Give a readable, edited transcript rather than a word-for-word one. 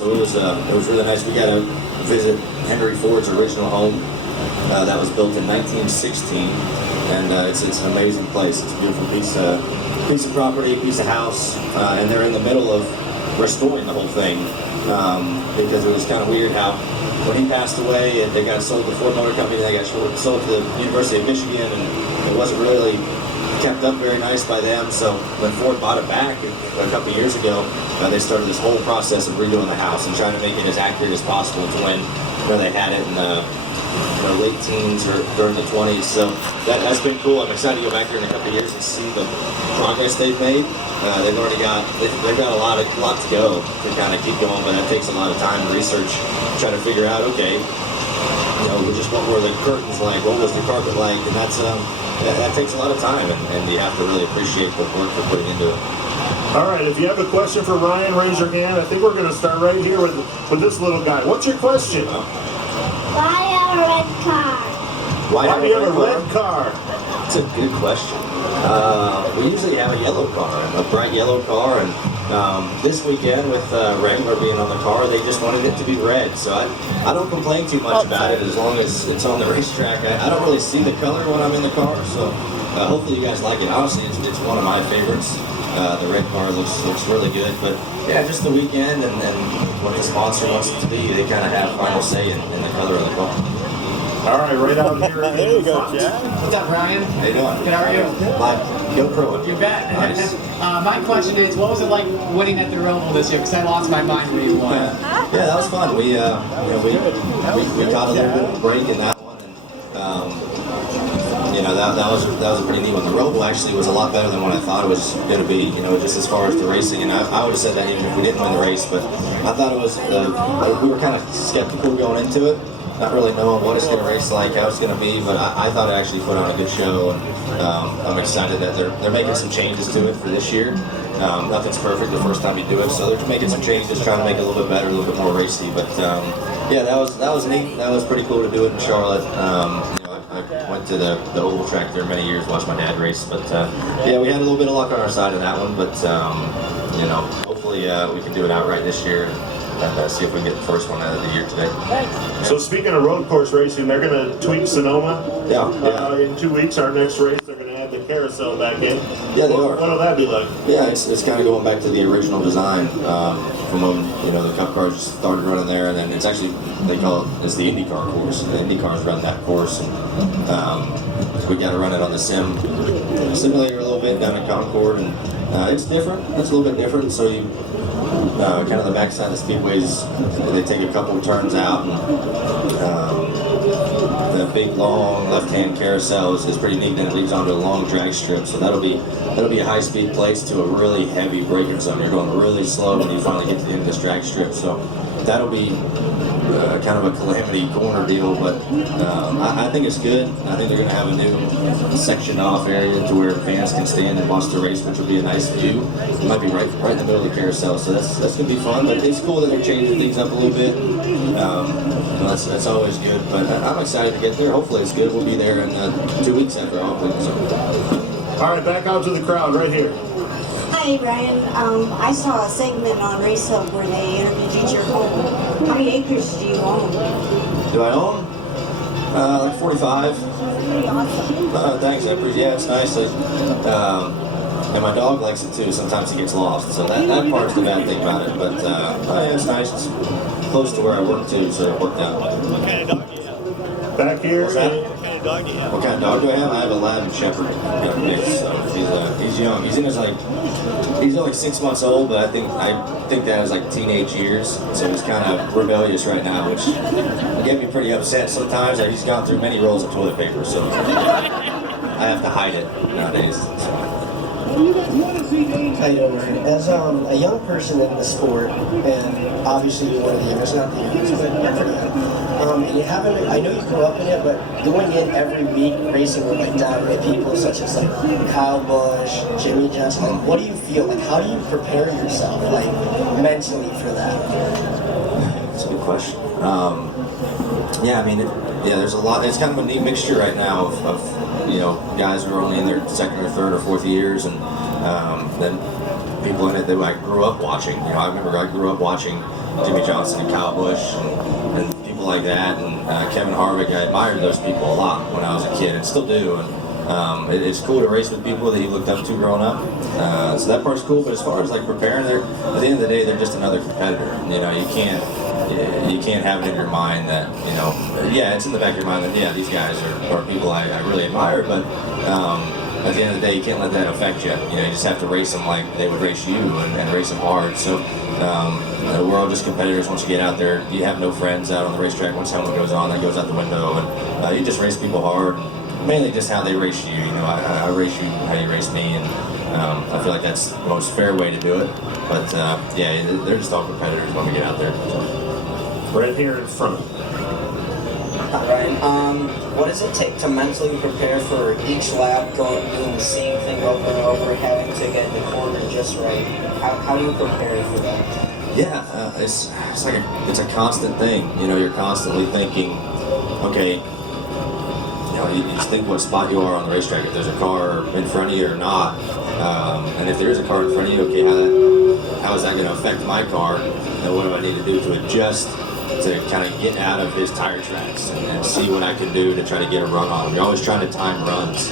So it was really nice. We got to visit Henry Ford's original home that was built in 1916, and it's an amazing place. It's a beautiful piece of property, piece of house, and they're in the middle of restoring the whole thing because it was kind of weird how when he passed away, they got sold to Ford Motor Company, they got sold to the University of Michigan, and it wasn't really kept up very nice by them. So when Ford bought it back a couple years ago, they started this whole process of redoing the house and trying to make it as accurate as possible to when they had it in the late teens or during the 20s. So that's been cool. I'm excited to go back there in a couple of years and see the progress they've made. They've got a lot to go to kind of keep going, but that takes a lot of time and research, trying to figure out, okay, just what were the curtains like, what was the carpet like, and that takes a lot of time, and you have to really appreciate the work they're putting into it. All right, if you have a question for Ryan, raise your hand. I think we're going to start right here with this little guy. What's your question? Why have a red car? Why do you have a red car? It's a good question. We usually have a yellow car, a bright yellow car, and this weekend with Wrangler being on the car, they just wanted it to be red. So I don't complain too much about it as long as it's on the racetrack. I don't really see the color when I'm in the car, so hopefully you guys like it. Honestly, it's one of my favorites. The red car looks really good, but yeah, just the weekend and what the sponsor wants it to be, they kind of have final say in the color of the car. All right, right out here. There you go, Chad. What's up, Ryan? How you doing? Good, how are you? Live GoPro. You bet. Nice. My question is, what was it like winning at the Roval this year? Because I lost my mind when you won. Yeah, that was fun. We caught a little bit of a break in that one, and that was a pretty neat one. The Roval actually was a lot better than what I thought it was going to be. Just as far as the racing, and I would have said that even if we didn't win the race, but I thought it was. We were kind of skeptical going into it, not really knowing what it's going to race like, how it's going to be, but I thought it actually put on a good show, and I'm excited that they're making some changes to it for this year. Nothing's perfect the first time you do it, so they're making some changes, trying to make it a little bit better, a little bit more racy. But yeah, that was neat. That was pretty cool to do it in Charlotte. I went to the oval track there many years, watched my dad race, but yeah, we had a little bit of luck on our side of that one, but hopefully we can do it outright this year and see if we can get the first one out of the year today. So speaking of road course racing, they're going to tweak Sonoma. Yeah. In 2 weeks, our next race, they're going to add the carousel back in. Yeah, they are. What'll that be like? Yeah, it's kind of going back to the original design from when the Cup cars started running there, and then it's actually, they call it the IndyCar course. The Indy cars run that course, and we got to run it on the simulator a little bit down in Concord, and it's different. It's a little bit different. So you kind of the backside of the speedways, they take a couple of turns out, and the big long left-hand carousel is pretty neat. Then it leads onto a long drag strip, so that'll be a high-speed place to a really heavy braking zone. You're going really slow when you finally get to the end of this drag strip, so that'll be kind of a calamity corner deal. But I think it's good. I think they're going to have a new sectioned off area to where fans can stand and watch the race, which will be a nice view. It might be right in the middle of the carousel, so that's going to be fun. But it's cool that they're changing things up a little bit. That's always good. But I'm excited to get there. Hopefully it's good. We'll be there in 2 weeks after all. So. All right, back out to the crowd right here. Hi, Ryan. I saw a segment on Race Hub where they interviewed your home. How many acres do you own? Do I own? Like 45. Pretty awesome. Thanks, I appreciate it. Yeah, it's nice. And my dog likes it too. Sometimes he gets lost, so that part's the bad thing about it. But yeah, it's nice. It's close to where I work too, so it worked out. What kind of dog do you have? Back here. What kind of dog do you have? What kind of dog do I have? I have a Lab and Shepherd. Got a mix, so he's young. He's in his he's only 6 months old, but I think that was like teenage years, so he's kind of rebellious right now, which get me pretty upset sometimes. He's gone through many rolls of toilet paper, so I have to hide it nowadays. So. How you doing, Ryan? As a young person in the sport, and obviously you're one of the youngest, not the youngest, but you're pretty young. And you haven't, I know you grew up in it, but going in every week racing with like dominant people such as like Kyle Busch, Jimmy Johnson, like what do you feel? Like how do you prepare yourself like mentally for that? That's a good question. Yeah, I mean, there's a lot. It's kind of a neat mixture right now of guys who are only in their second or third or fourth years, and then people in it that I grew up watching. I remember I grew up watching Jimmy Johnson and Kyle Busch and people like that, and Kevin Harvick. I admired those people a lot when I was a kid, and still do. And it's cool to race with people that you looked up to growing up. So that part's cool. But as far as like preparing, at the end of the day, they're just another competitor. You know, you can't have it in your mind that, you know, yeah, it's in the back of your mind that, yeah, these guys are people I really admire, but at the end of the day, you can't let that affect you. You know, you just have to race them like they would race you and race them hard. So we're all just competitors. Once you get out there, you have no friends out on the racetrack. Once helmet goes on, that goes out the window, and you just race people hard. Mainly just how they race you. You know, I race you how you race me, and I feel like that's the most fair way to do it. But yeah, they're just all competitors when we get out there. Right here in front. Ryan, what does it take to mentally prepare for each lap, doing the same thing over and over, having to get the corner just right? How do you prepare for that? Yeah, it's like it's a constant thing. You know, you're constantly thinking, okay, you know, you just think what spot you are on the racetrack. If there's a car in front of you or not, and if there is a car in front of you, okay, how is that going to affect my car? And what do I need to do to adjust to kind of get out of his tire tracks and see what I can do to try to get a run on him. You're always trying to time runs.